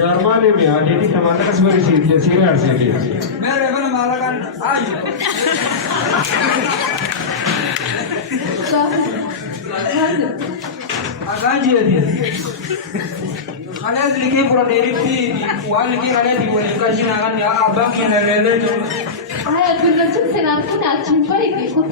Armani में आज ये टमाटर का सुबह सीधे आर से मेरे बना माला का आज आगाजी है खाने लिखे पूरा डेरी थी वाल लिखे खाने थी वो लिखा जी नागन या abang yang lele tu ayah benar tu senang pun nak jumpa ikut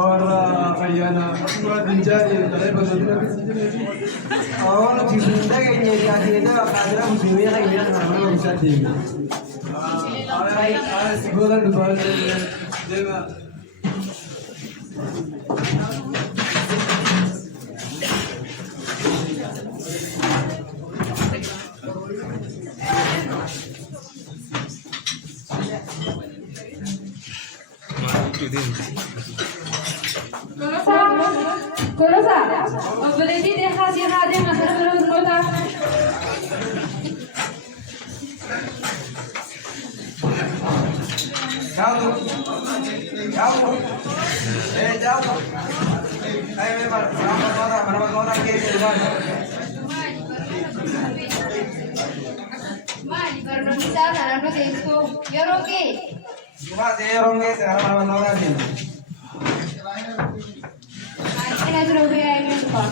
और अय्याना दिनचर्या और जिंदगी ये जाती है तो काजरा मुझे या ये ना मुझे चाहिए बोला दुबारा देगा Kolosa, boleh dikasih hadiah makan dulu kota. jauh jauh jauh ayo berapa orang ke rumah Mari berdoa dalam doa itu, ya Rocky. cuma saya orang ke sekarang berapa orang ni Ini sudah berapa ini Pak?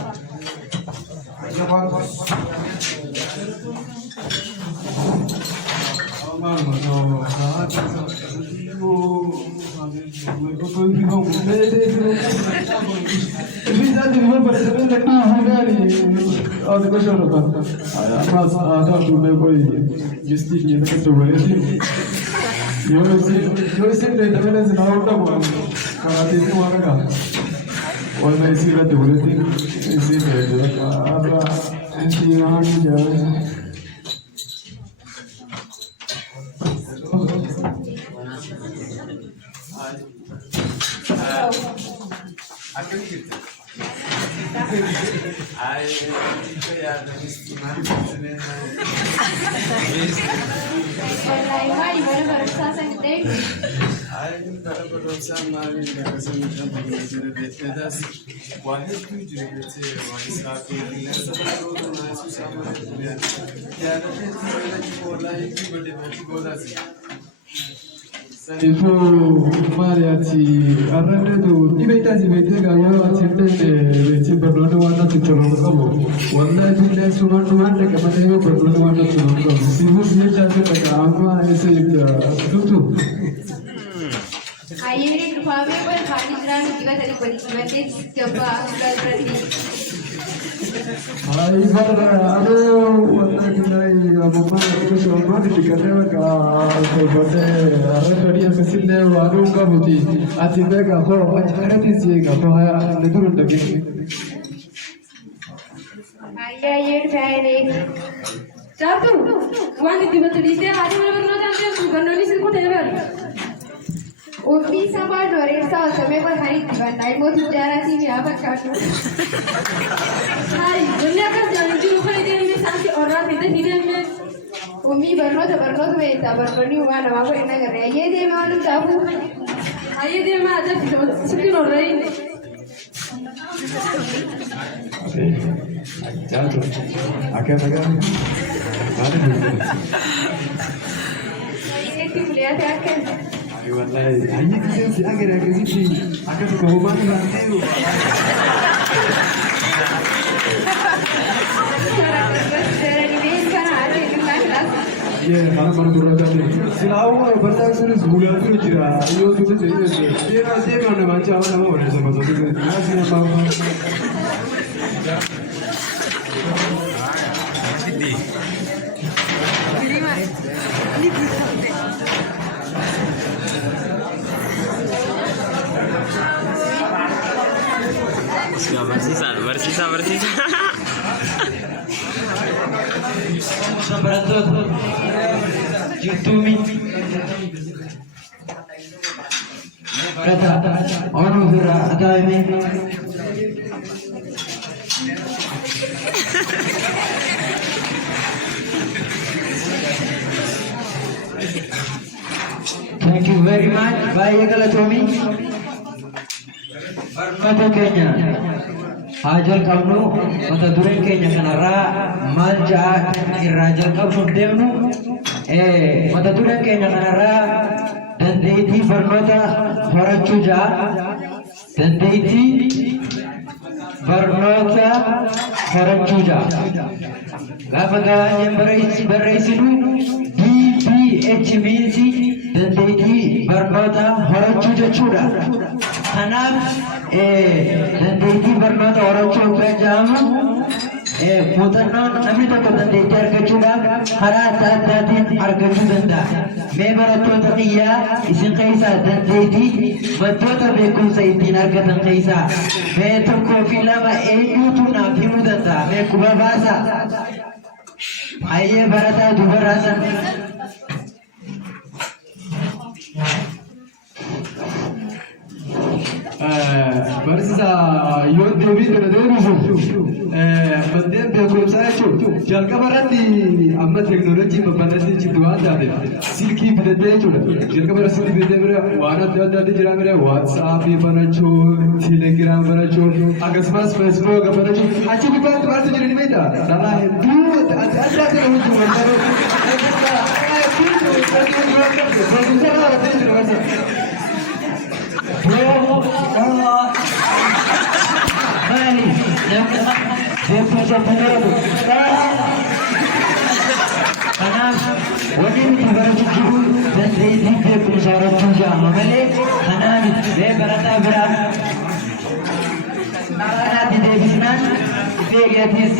Itu mariachi arrende tu ibeta ibeta gayo achinte vechi berdono wana tichoro kamu wanda jinde suman wana kamane berdono wana tichoro kamu sibu siye chate ka amma aise tutu Ayer ini kami pun hari jalan juga tadi berikutnya coba berarti. Hai bar ado wanda kinai abumma ko shoma dikate ka bate arre kadiya sisille waru ka buti atinde ka ko ajharati je ka ko haya neduru tage Ayer fahre. Jatuh, wangi tiba-tiba dia hari malam jangan jangan nulis itu tebel. Ubi sama dore saus sampai ber hari tiba naik mau bicara sih apa kasu. Hai, dunia kan jangan juru pada dia ini sanksi orang itu hidup ini. Umi bernoot weta berpani uang nama aku enak kerja. Ye dia malu tahu. Aye dia mah ada seperti orang ini. Jatuh. Agak-agak. Mana dulu? Ini melihat akan. Ayo wallahi. Hanya kita si agak-agak sih. Agak suka hubungan dengan itu. Iya, mana berada ni. Selalu berada di sekolah tu cira. Iyo tu jadi. Dia mana macam mana orang sama tu. Dia sini apa? Bersisa. Sabaratut. Jutumi. Kata orang kira ada ini. Thank you very much. Bye kalau Tommy. Kata Kenya. Ajal kamu mata duren Kenya kanara malja irajal kamu demnu mata duren Kenya kanara dan deiti barnota horachuja dan deiti barnota horachuja lapaga yang beraisi BBH means dan deiti barnota horachuja chuda Hanap dan deiti barnota horachuja jamu mutannon namni tokko dandeettii argachuudhaaf karaa adda addaatiin argachuu danda'a. Mee barattoota xiyyaa isin keessaa dandeettii maddoota beekumsa ittiin argatan keessaa mee tokkoo fi lama eenyuutu naaf himuu danda'a? Mee quba baasaa. Hayyee barataa dubaraa san. Barsiisa yoo deebii kana deebisu maddeen beekumsaa jechuun jalqaba irratti amma teekinooloojii babbalatti jirtu waan taateef silkii bitatee jechuudha. Jalqaba irratti silkii bitatee bira waan adda addaatti jira bira waatsaappii barachuun, teelegiraam barachuun, akkasumas feesbuuka barachuun achi gubbaatti maaltu jiru ni beektaa? Dhalaa hedduu adda addaa ta'e hojii waltaroo. Karena wajib berarti jiru dan deiti beekumsa horachuu malee kanaan barata biraa kanaatti deebisnaan beekeetis.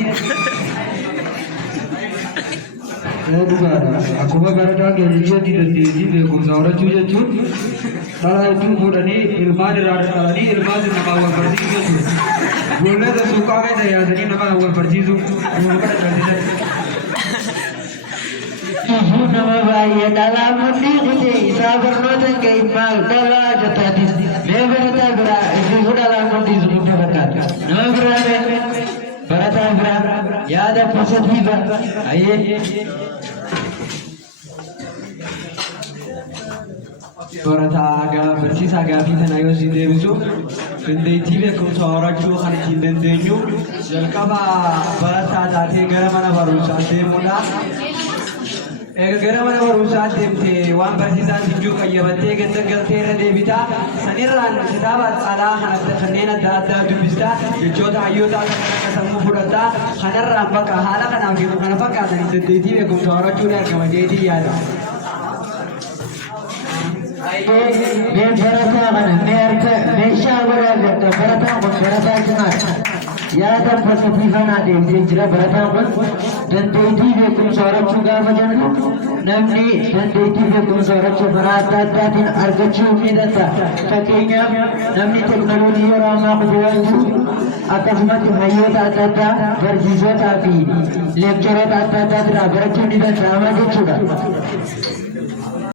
Dhugaadha. Akkuma barataa keenya dandeettii beekumsa horachuu jechuun dhalaa hedduu fuudhanii ilmaan irraa dhalanii ilmaan namaa wal barsiisuu jechuudha. Ijoollee suuqaa keessa yaasanii nama wal barsiisuu nama kadhatan. Nama baay'ee dhalaa mudhii kutee isaa barnoota ga'immaa dhalaa jettaatis mee barataa biraa ifiifuu dhalaa mudhii sun fakkaata. Nama biraa barataa biraa yaada positiiva hayyee. Barataa barsiisaa gaafii sana yoo si deebisu dandeettii beekumsa horachuu kan ittiin dandeenyu jalqaba barataa taatee gara mana barumsaa deemuudha. Gara mana barumsaa deemtee waan barsiisaan sijjuu qayyabattee ganda galtee irra deebitaa sanirraan kitaaba caalaa kanneen adda addaa dubbistaa jechoota hayyootaa kan sammuu fudhataa kanarraan bakka haala kanaaf kana fakkaatan dandeettii beekumsa horachuu ni argama jeetii yaada. Mee barataa kana meeshaa waraabata barataan kun barataa cimaadha. Yaada positiifanaa deemtee jira barataan kun dandeettii beekumsa horachuu gaafa jennu namni dandeettii beekumsa horachuu karaa adda addaatiin argachuu ni danda'a. Fakkeenyaaf namni teekinooloojii yeroo ammaa qotee waan jiru akkasumatti hayyoota adda addaa barsiisotaa fi leekcharoota adda addaa irraa barachuu ni danda'ama jechuudha.